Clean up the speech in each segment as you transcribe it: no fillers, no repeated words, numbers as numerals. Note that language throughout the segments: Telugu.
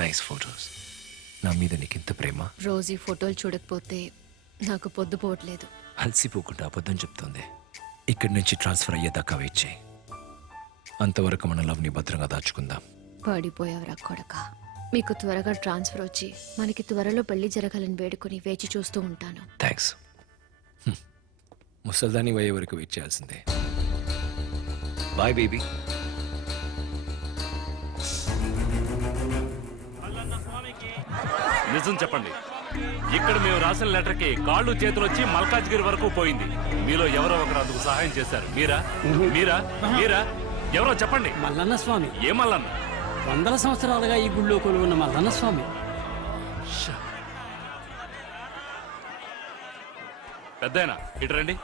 Nice photos. నా మీద నీకింత ప్రేమ? రోజు ఈ ఫోటోలు చూడకపోతే నాకు పొద్దుపోవట్లేదు. అలసిపోకుండా అబద్ధం చెప్తోంది. ఇక్కడి నుంచి ట్రాన్స్ఫర్ అయ్యేదాకా వెయిట్ చేయి. అంతవరకు మన లవ్ని భద్రంగా దాచుకుందాం. పడిపోయావురా కొడక. మీకు త్వరగా ట్రాన్స్ఫర్ వచ్చి మనకి త్వరలో పెళ్లి జరగాలని వేడుకొని వేచి చూస్తూ ఉంటాను. థ్యాంక్స్. ముసల్దాని అయ్యే వరకు వెయిట్ చేయాల్సిందే. Bye baby. నిజం చెప్పండి, ఇక్కడ మేము రాసిన లెటర్కి కాళ్ళు చేతులు వచ్చి మల్కాజ్గిరి వరకు పోయింది. మీలో ఎవరో ఒకరు అందుకు సహాయం చేశారు. మీరా మీరా మీరా ఎవరో చెప్పండి. మల్లన్న స్వామి. ఏ మల్లన్న? వందల సంవత్సరాలుగా ఈ గుళ్ళో కొలువున్న మల్లన్న స్వామి. పెద్దయినా ఇటు రండి.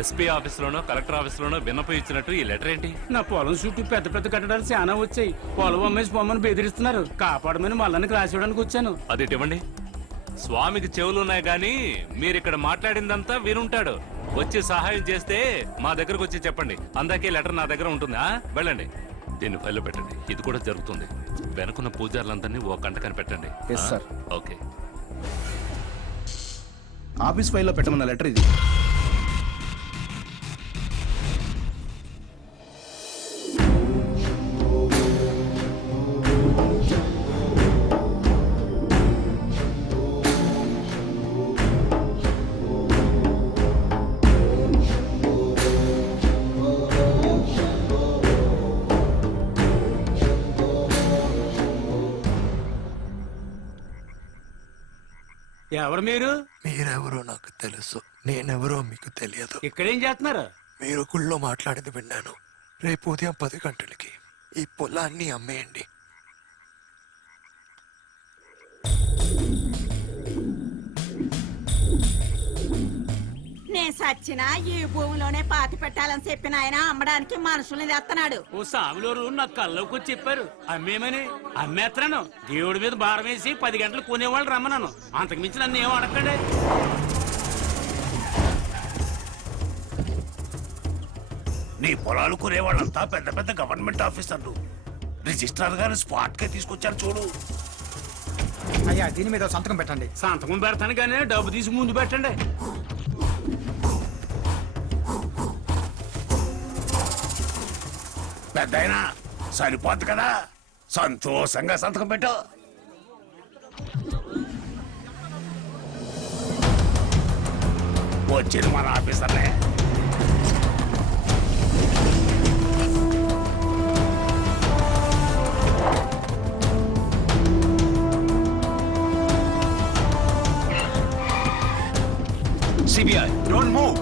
ఎస్పీ ఆఫీసులోనో కలెక్టర్ ఆఫీసులోనో విన్నపం ఇచ్చినట్టు ఈ లెటర్ ఏంటి? నా పొలం చుట్టూ పెద్ద పెద్ద కట్టడాలు చాలా వచ్చాయి. పొలం అమ్మేసి పొమ్మని బెదిరిస్తున్నారు. కాపాడమని మల్లన్నకి రాసివ్వడానికి వచ్చాను. అది ఇవ్వండి. స్వామికి చెవులున్నాయి గాని మీరిక్కడ మాట్లాడిందంతా వినుంటాడు. వచ్చి సహాయం చేస్తే మా దగ్గరకు వచ్చి చెప్పండి. అందాకే లెటర్ నా దగ్గర ఉంటుంది. వెళ్ళండి, దీన్ని ఫైల్లో పెట్టండి. ఇది కూడా జరుగుతుంది. వెనుకున్న పూజారులందరినీ ఓ గంట కనిపెట్టండి. ఓకే. ఆఫీస్ ఫైల్లో పెట్టమన్న లెటర్ ఇది. ఎవరు మీరు? మీరెవరో నాకు తెలుసు, నేనెవరో మీకు తెలియదు. ఇక్కడేం చేస్తున్నారు? మీరు గుళ్ళో మాట్లాడింది విన్నాను. రేపు ఉదయం 10 గంటలకి ఈ పొలాన్ని అమ్మేయండి. నేను సచ్చినా ఈ భూమిలోనే పాతి పెట్టాలని చెప్పిన ఆయన అమ్మడానికి మనుషుల్ని తెస్తున్నాడు. ఓ సాములోరు నాకు కల్లోకి వచ్చి చెప్పారు అమ్మేమని. అమ్మేస్తున్నాను. దేవుడి మీద భారం వేసి 10 గంటలు కొనేవాళ్ళు రమ్మన్నాను. అంతకు మించి నన్ను ఏం అడగండి. నీ పొలాలు కొనేవాళ్ళంతా పెద్ద పెద్ద గవర్నమెంట్ ఆఫీసర్లు. రిజిస్ట్రార్ గారు స్పాట్ కే తీసుకొచ్చారు చూడు. అయ్యా దీని మీద సంతకం పెట్టండి. సంతకం పెడతాను కానీ డబ్బు తీసి ముందు పెట్టండి. పెద్దయినా సరిపోద్ది కదా, సంతోషంగా సంతకం పెట్టు. వచ్చింది మన ఆఫీసర్లే. CBI don't move.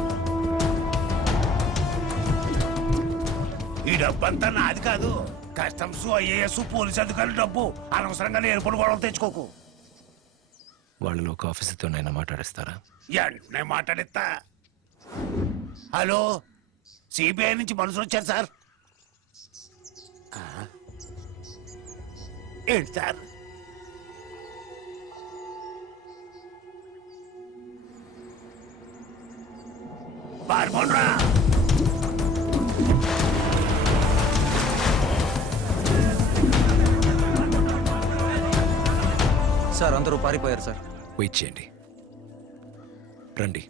ఈ డబ్బంతా నాది కాదు. కస్టమ్స్, ఐఏఎస్, పోలీస్ అధికారులు డబ్బు. అనవసరంగా ఎయిర్పోర్ట్ గొడవలు తెచ్చుకోకు. వాళ్ళలో ఒక ఆఫీసర్తో నైనా మాట్లాడిస్తారా? నేను మాట్లాడిస్తా. హలో, సిబిఐ నుంచి మనుషులు వచ్చారు సార్. ఏంటి సార్? పారిపోండ్రా. సార్ అందరూ పారిపోయారు సార్. వెయిట్ చేయండి, రండి.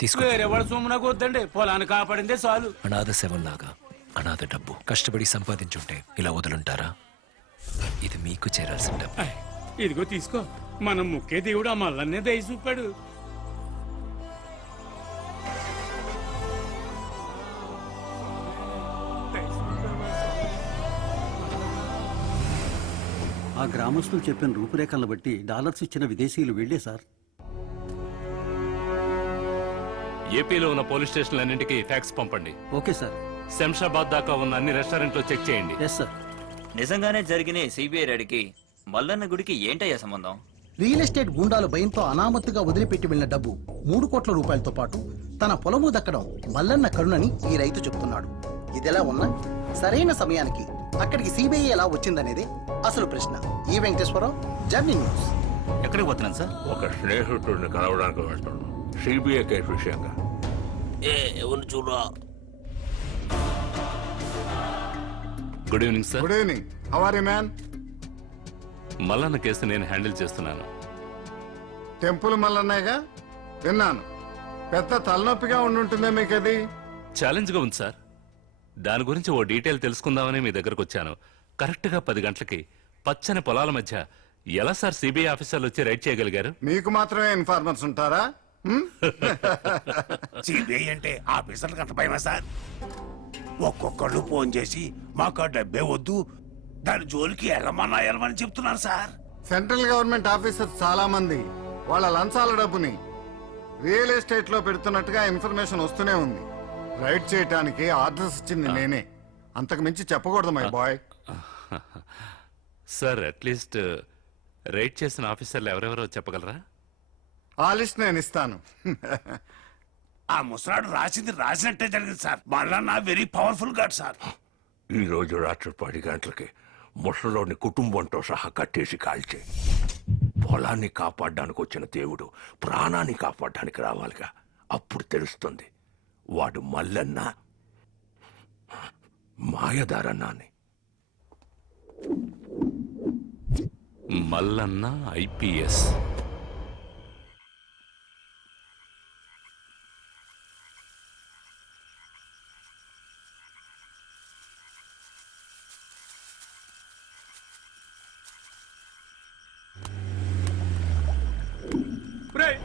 తీసుకో. వేరే వాళ్ళ సొమ్ము నాకు వద్దండి. పొలాన్ని కాపాడిందే చాలు. అనాథ శవంలాగా అనాథ డబ్బు కష్టపడి సంపాదించుంటే ఇలా వదులుంటారా? ఇది మీకు చేరాల్సిన డబ్బు. ఇదిగో తీసుకో. మనం ముఖ్య దేవుడు ఆ మల్లన్నే దయ చూపాడు. ఆ గ్రామస్తులు చెప్పిన రూపురేఖలను బట్టి డాలర్స్ ఇచ్చిన విదేశీయులు వెళ్లే సార్. ఏపీలో ఉన్న పోలీస్ స్టేషన్లన్నింటికి ఫ్యాక్స్ పంపండి. Okay sir. శంషాబాద్ దాకా ఉన్న అన్ని రెస్టారెంట్లో చెక్ చేయండి. Yes sir. నిజంగానే జరిగిన సిబిఐ రైడ్కి మల్లన్న గుడికి ఏంటయ్యా సంబంధం? రియల్ ఎస్టేట్ గూండాలు భయంతో అనామత్తుగా వదిలిపెట్టి వెళ్లిన డబ్బు 3 కోట్ల రూపాయలతో పాటు తన పొలము దక్కడం మల్లన్న కరుణని ఈ రైతు చెప్తున్నాడు. ఇదెలా ఉన్నా సరైన సమయానికి అక్కడికి సిబిఐ ఎలా వచ్చిందనేది అసలు ప్రశ్న. ఈ వెంకటేశ్వరరావు, జర్నీ న్యూస్. ఎక్కడికి పోతున్నాను సార్? ఒక స్నేహితుడిని కలవడానికి వెళ్తాను, సిబిఐ కేసు విషయంగా. ఎవరు చూడరా? Good evening sir. Good evening. How are you man? Mallanna case నేను హ్యాండిల్ చేస్తున్నాను. టెంపుల్ మల్లన్నయ్యగా విన్నాను. పెద్ద తలనొప్పిగా ఉండుంటుందే మీకు అది. ఛాలెంజ్ గా ఉంది సార్. దాని గురించి ఓ డీటెయిల్ తెలుసుకుందామని మీ దగ్గరకు వచ్చాను. కరెక్ట్ గా 10 గంటలకి పచ్చని పొలాల మధ్య ఎలా సార్ సిబిఐ ఆఫీసర్లు వచ్చి రైడ్ చేయగలిగారు? మీకు మాత్రమే ఇన్ఫార్మర్స్ ఉంటారా? సిబిఐ అంటే ఆఫీసర్లకు అంత భయమా సార్? ఒక్కొక్కళ్ళు ఫోన్ చేసి మాకు డబ్బే వద్దు, దాని జోలికి వెళ్ళమని చెప్తున్నారు సార్. సెంట్రల్ గవర్నమెంట్ ఆఫీసర్స్ చాలా మంది వాళ్ళ లంచాల డబ్బుని రియల్ ఎస్టేట్ లో పెడుతున్నట్టుగా ఇన్ఫర్మేషన్ వస్తూనే ఉంది. రైడ్ చేయడానికి ఆర్డర్స్ ఇచ్చింది నేనే. అంతకు మించి చెప్పకూడదు my boy. Sir at least raid చేసిన ఆఫీసర్లు ఎవరెవరో చెప్పగలరా? ఆ లిస్ట్ నేను ఇస్తాను. ఆ ముసలాడు రాసినట్టే జరిగింది సార్. మళ్ళా వెరీ పవర్ఫుల్ గాడ్ సార్. ఈ రోజు రాత్రి 10 గంటలకి ముసలోని కుటుంబంతో సహా కట్టేసి కాల్చే. పొలాన్ని కాపాడడానికి వచ్చిన దేవుడు ప్రాణాన్ని కాపాడడానికి రావాలిగా. అప్పుడు తెలుస్తుంది వాడు మల్లన్న మాయదారన్నా అని. మల్లన్న ఐపీఎస్.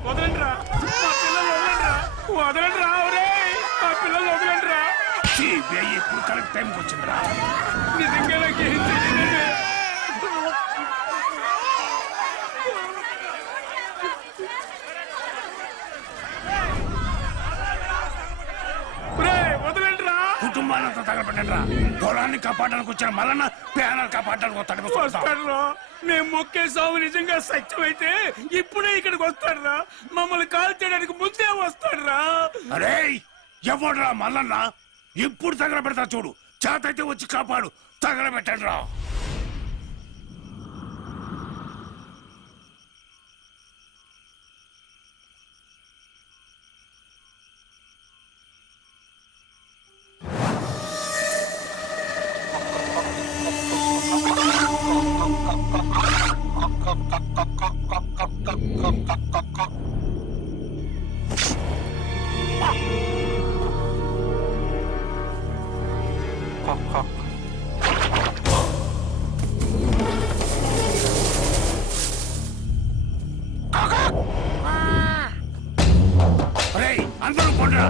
వదలండిరా, మా పిల్లలు వదలండిరా, వదలండిరా, మా పిల్లలు వదలండిరా. సిబిఐ ఇప్పుడు కరెక్ట్ టైంకి వచ్చిందిరా. నిజంగా నాకేం తెలియదు. వదలండిరా. కుటుంబాలంతా తగలబడ్డా. పొలాన్ని కాపాడడానికి వచ్చిన మల్లన్న పేనాలు కాపాడడానికి వస్తాడురా. మేము మొక్కేసాము నిజంగా సత్యమైతే ఇప్పుడే ఇక్కడికి వస్తాడురా. మమ్మల్ని కాల్ చేయడానికి ముందే వస్తాడురా. అరే ఎవడ్రా మల్లన్న? ఇప్పుడు తగలబెడతా చూడు. చేతైతే వచ్చి కాపాడు. తగలబెట్టండి రా. అందరూ పోండిరా.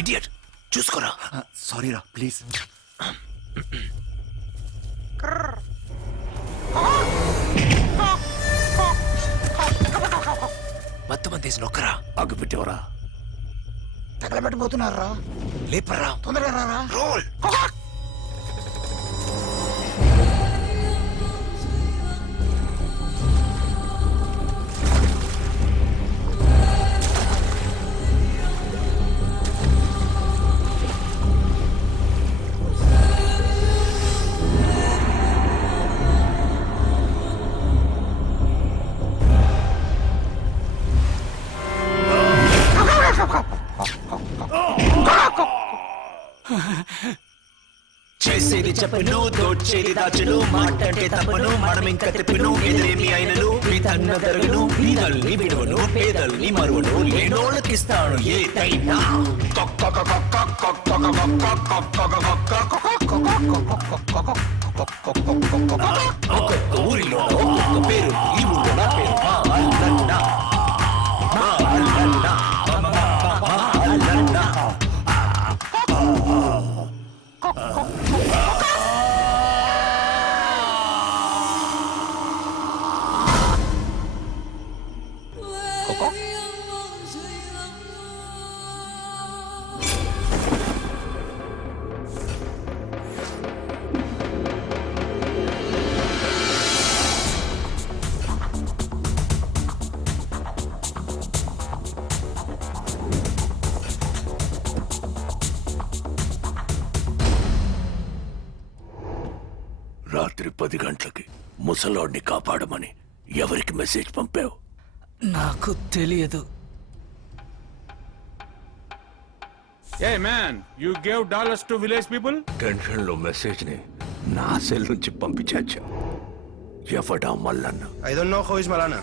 ఇడియట్ చూసుకోరా. సారీ రా ప్లీజ్. మత్తు మంది నొక్కరా. అగ్గు పెట్టేవరా. తగలబెట్టబోతున్నారా? లేపరా. తొందరగా రారా. రోల్. చేసేది చెప్పను, దోచేది దాచును, మాటంటే తప్పను, మనం ఇంకా తెప్పును, ఎదురేమి అయినను, ప్రీతన్న దరుగును, బీదల్ని విడువను, పేదల్ని మరువను, లేనోళ్ళకిస్తాను ఏదైనా. ఒక్కొక్క ఊరిలో ఒక్కొక్క పేరు, ఈ ఊళ్ళో నా పేరు మా అల్లన్న. మా అల్లన్న, మా అల్లన్న. రాత్రి 10 గంటలకి ముసలోడిని కాపాడమని ఎవరికి మెసేజ్ పంపావు? నాకు తెలియదు. Hey man, you gave dollars to village people? Tension లో మెసేజ్ ని నా సెల్ నుంచి పంపించాచ్చు. ఎవడా Mallanna? I don't know how is Malana.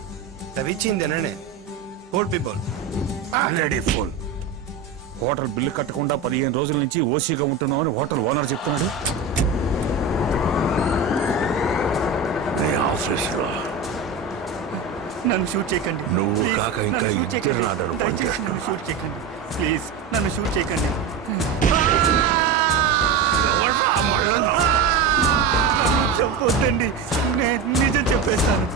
తవిచ్చిందేననే. Poor people. Already full. Hotel bill కట్టకుండా 15 రోజుల నుంచి ఓసీగా ఉంటున్నావు అని హోటల్ ఓనర్ చెప్తున్నాడు. నన్ను షూట్ చేయకండి. నువ్వు కాక ఇంకా ఇద్దరు నాదను నన్ను షూట్ చేయకండి ప్లీజ్. నన్ను షూట్ చేయకండి. చెప్పొద్దండి, నేను నిజం చెప్పేస్తాను.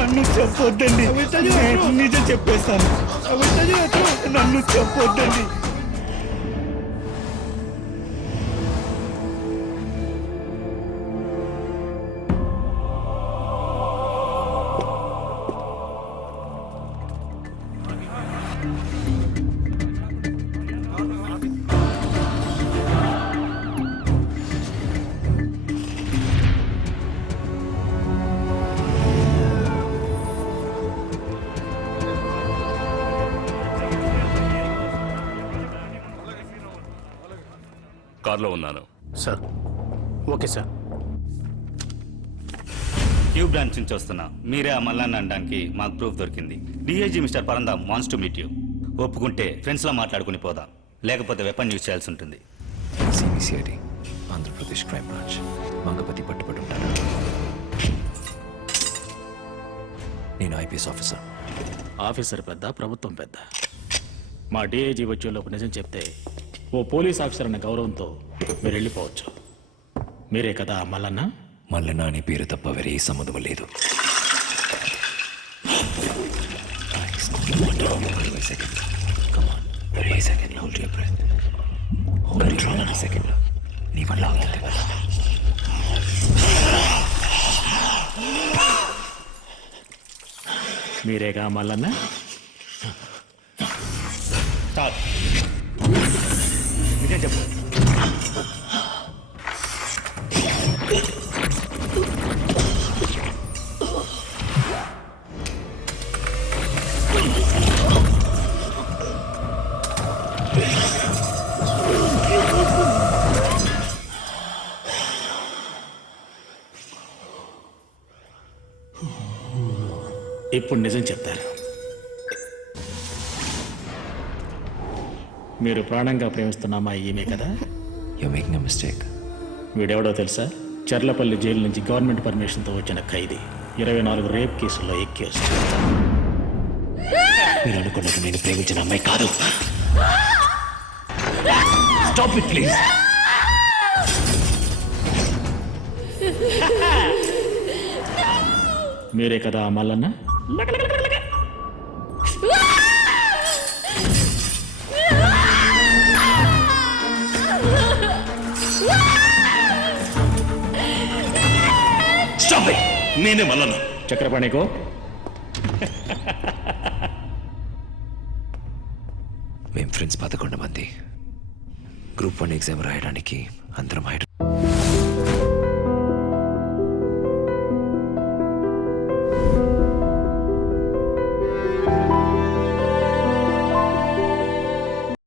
నన్ను చెప్పొద్దండి, నేను నిజం చెప్పేస్తాను. నన్ను చెప్పొద్దండి. కార్లో ఉన్నాను sir. Okay sir. Queue branch నుంచి వస్తున్నా. మీరే ఆ మల్లాన్ని అనడానికి మాకు ప్రూఫ్ దొరికింది. DIG mister Parandham wants to meet you. ఒప్పుకుంటే ఫ్రెండ్స్ లా మాట్లాడుకుని పోదాం, లేకపోతే వెపన్ యూజ్ చేయాల్సి ఉంటుంది. CBCID Andhra Pradesh crime branch Mangapathi పట్టుబడి ఉంటాను. నేను ఐపీఎస్ ఆఫీసర్. ఆఫీసర్ పెద్ద, ప్రభుత్వం పెద్ద. మా డిఐజీ వచ్చేలోపు నిజం చెప్తే ఓ పోలీస్ ఆఫీసర్ అన్న గౌరవంతో మీరు వెళ్ళిపోవచ్చు. మీరే కదా మల్లన్న? మల్లన్న అనే పేరు తప్ప వేరే సంబంధం లేదు. నీ వల్ల అవుతుంది. మీరేగా మల్లన్న? నిజం చెప్పు. ఇప్పుడు నిజం చెప్తారు. మీరు ప్రాణంగా ప్రేమిస్తున్న అమ్మాయి ఈమె కదా? You making a mistake. వీడెవడో తెలుసా? చర్లపల్లి జైలు నుంచి గవర్నమెంట్ పర్మిషన్తో వచ్చిన ఖైదీ. 24 రేప్ కేసుల్లో ఎక్కేసి. మీరు అనుకున్నట్టు నేను ప్రేమించిన అమ్మాయి కాదు. Stop it please. మీరే కదా మల్లన్న? ఆపే నేనే మల్లన్న. చక్రపాణికో మేం ఫ్రెండ్స్ 11 మంది. గ్రూప్ 1 ఎగ్జామ్ రాయడానికి అందరం హైదరాబాద్